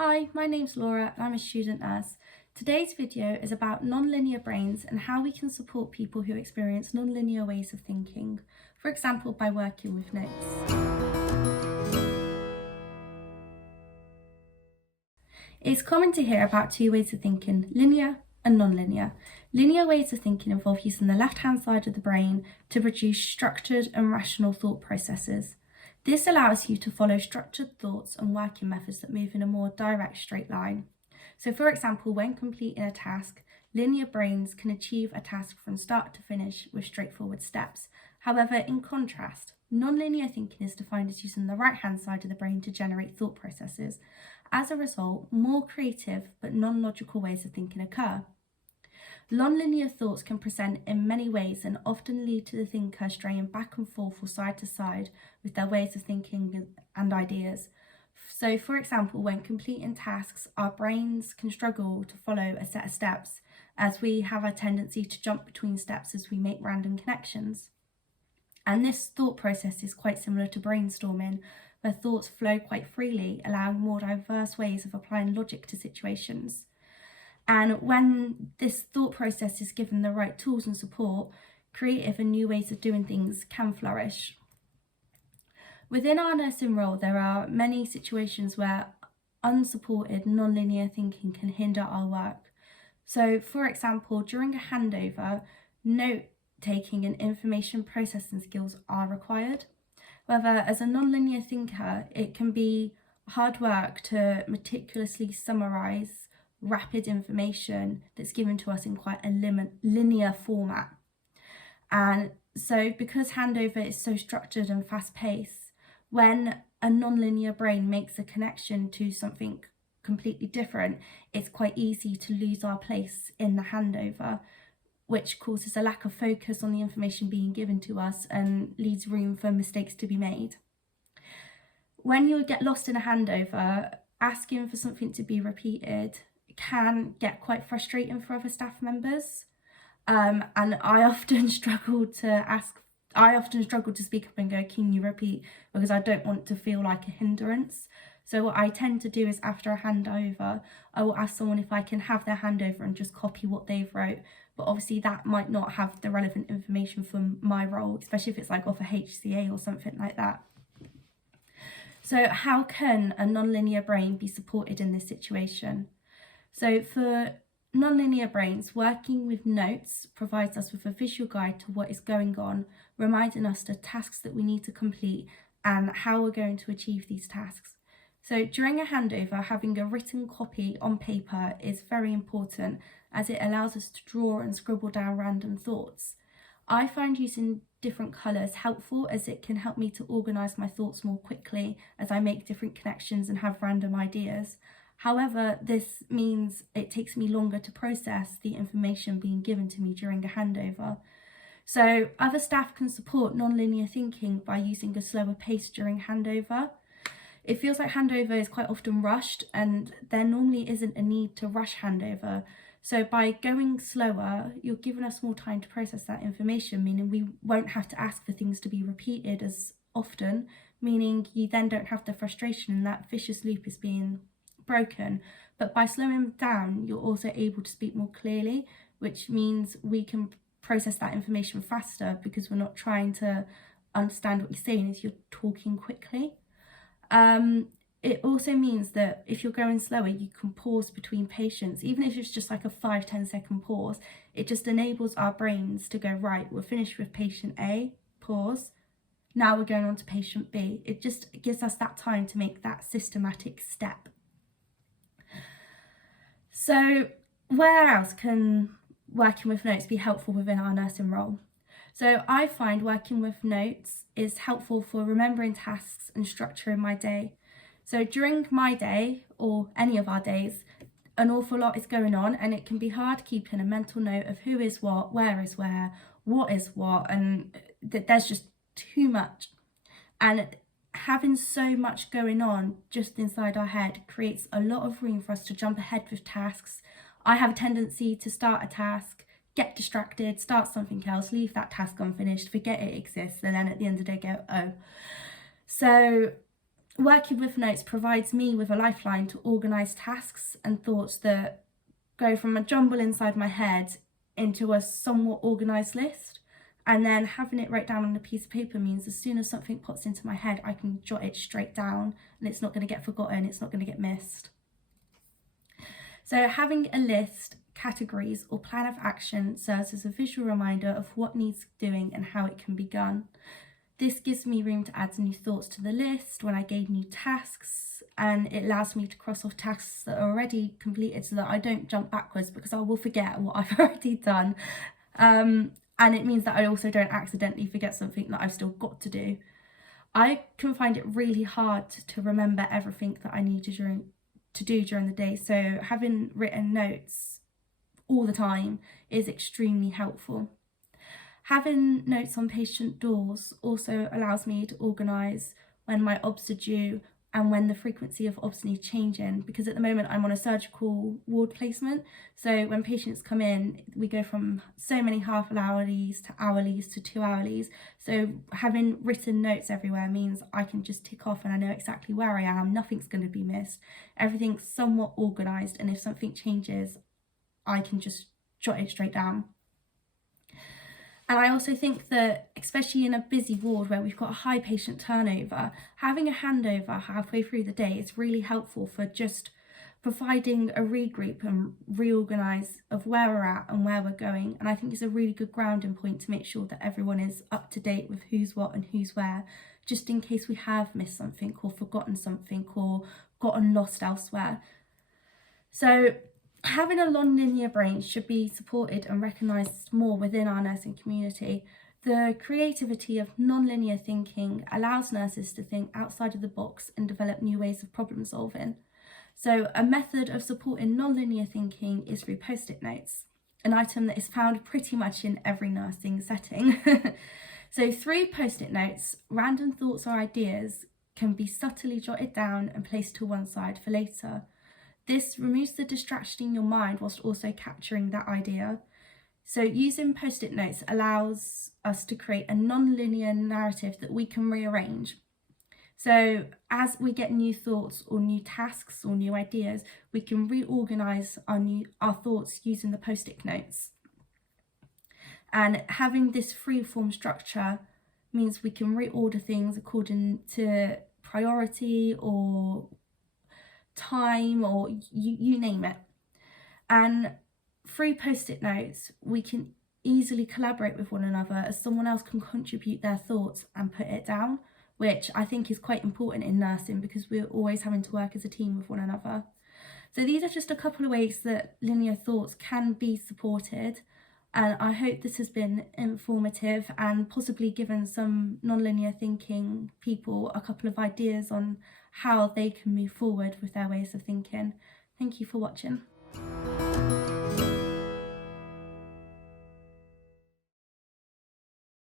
Hi, my name's Laura and I'm a student nurse. Today's video is about non-linear brains and how we can support people who experience non-linear ways of thinking, for example by working with notes. It's common to hear about two ways of thinking, linear and non-linear. Linear ways of thinking involve using the left-hand side of the brain to produce structured and rational thought processes. This allows you to follow structured thoughts and working methods that move in a more direct straight line. So for example, when completing a task, linear brains can achieve a task from start to finish with straightforward steps. However, in contrast, non-linear thinking is defined as using the right-hand side of the brain to generate thought processes. As a result, more creative but non-logical ways of thinking occur. Non-linear thoughts can present in many ways and often lead to the thinker straying back and forth or side to side with their ways of thinking and ideas. So, for example, when completing tasks, our brains can struggle to follow a set of steps, as we have a tendency to jump between steps as we make random connections. And this thought process is quite similar to brainstorming, where thoughts flow quite freely, allowing more diverse ways of applying logic to situations. And when this thought process is given the right tools and support, creative and new ways of doing things can flourish. Within our nursing role, there are many situations where unsupported non-linear thinking can hinder our work. So, for example, during a handover, note-taking and information processing skills are required. However, as a non-linear thinker, it can be hard work to meticulously summarise rapid information that's given to us in quite a linear format. And so because handover is so structured and fast-paced, when a non-linear brain makes a connection to something completely different, it's quite easy to lose our place in the handover, which causes a lack of focus on the information being given to us and leaves room for mistakes to be made. When you get lost in a handover, asking for something to be repeated can get quite frustrating for other staff members. And I often struggle to speak up and go, can you repeat? Because I don't want to feel like a hindrance. So what I tend to do is after a handover, I will ask someone if I can have their handover and just copy what they've wrote. But obviously that might not have the relevant information from my role, especially if it's like off a HCA or something like that. So how can a non-linear brain be supported in this situation? So for non-linear brains, working with notes provides us with a visual guide to what is going on, reminding us the tasks that we need to complete and how we're going to achieve these tasks. So during a handover, having a written copy on paper is very important as it allows us to draw and scribble down random thoughts. I find using different colours helpful as it can help me to organise my thoughts more quickly as I make different connections and have random ideas. However, this means it takes me longer to process the information being given to me during a handover. So other staff can support non-linear thinking by using a slower pace during handover. It feels like handover is quite often rushed and there normally isn't a need to rush handover. So by going slower, you're giving us more time to process that information, meaning we won't have to ask for things to be repeated as often, meaning you then don't have the frustration and that vicious loop is being broken. But by slowing down, you're also able to speak more clearly, which means we can process that information faster because we're not trying to understand what you're saying as you're talking quickly. It also means that if you're going slower, you can pause between patients, even if it's just like a 5-10 second pause. It just enables our brains to go, right, we're finished with patient A, pause. Now we're going on to patient B. It just gives us that time to make that systematic step. So where else can working with notes be helpful within our nursing role? So I find working with notes is helpful for remembering tasks and structuring my day. So during my day, or any of our days, an awful lot is going on and it can be hard keeping a mental note of who is what is where, what is what, and there's just too much. And having so much going on just inside our head creates a lot of room for us to jump ahead with tasks. I have a tendency to start a task, get distracted, start something else, leave that task unfinished, forget it exists, and then at the end of the day go, oh. So Working with notes provides me with a lifeline to organise tasks and thoughts that go from a jumble inside my head into a somewhat organised list. And then having it wrote down on a piece of paper means as soon as something pops into my head, I can jot it straight down and it's not going to get forgotten, it's not going to get missed. So having a list, categories or plan of action serves as a visual reminder of what needs doing and how it can be done. This gives me room to add new thoughts to the list when I gain new tasks, and it allows me to cross off tasks that are already completed so that I don't jump backwards, because I will forget what I've already done. And it means that I also don't accidentally forget something that I've still got to do. I can find it really hard to remember everything that I need to do during the day, so having written notes all the time is extremely helpful. Having notes on patient doors also allows me to organise when my obs are due and when the frequency of obs need changing, because at the moment I'm on a surgical ward placement, so when patients come in we go from so many half-hourlies to hourlies to 2 hourlies, so having written notes everywhere means I can just tick off and I know exactly where I am, nothing's going to be missed, everything's somewhat organised, and if something changes I can just jot it straight down. And I also think that, especially in a busy ward where we've got a high patient turnover, having a handover halfway through the day is really helpful for just providing a regroup and reorganise of where we're at and where we're going. And I think it's a really good grounding point to make sure that everyone is up to date with who's what and who's where, just in case we have missed something or forgotten something or gotten lost elsewhere. So having a non-linear brain should be supported and recognised more within our nursing community. The creativity of non-linear thinking allows nurses to think outside of the box and develop new ways of problem solving. So a method of supporting non-linear thinking is through post-it notes, an item that is found pretty much in every nursing setting. So through post-it notes, random thoughts or ideas can be subtly jotted down and placed to one side for later. This removes the distraction in your mind whilst also capturing that idea. So using post-it notes allows us to create a non-linear narrative that we can rearrange. So as we get new thoughts or new tasks or new ideas, we can reorganise our thoughts using the post-it notes. And having this free-form structure means we can reorder things according to priority or time or you name it. And through post-it notes we can easily collaborate with one another, as someone else can contribute their thoughts and put it down, which I think is quite important in nursing because we're always having to work as a team with one another. So these are just a couple of ways that linear thoughts can be supported, and I hope this has been informative and possibly given some non-linear thinking people a couple of ideas on how they can move forward with their ways of thinking. Thank you for watching.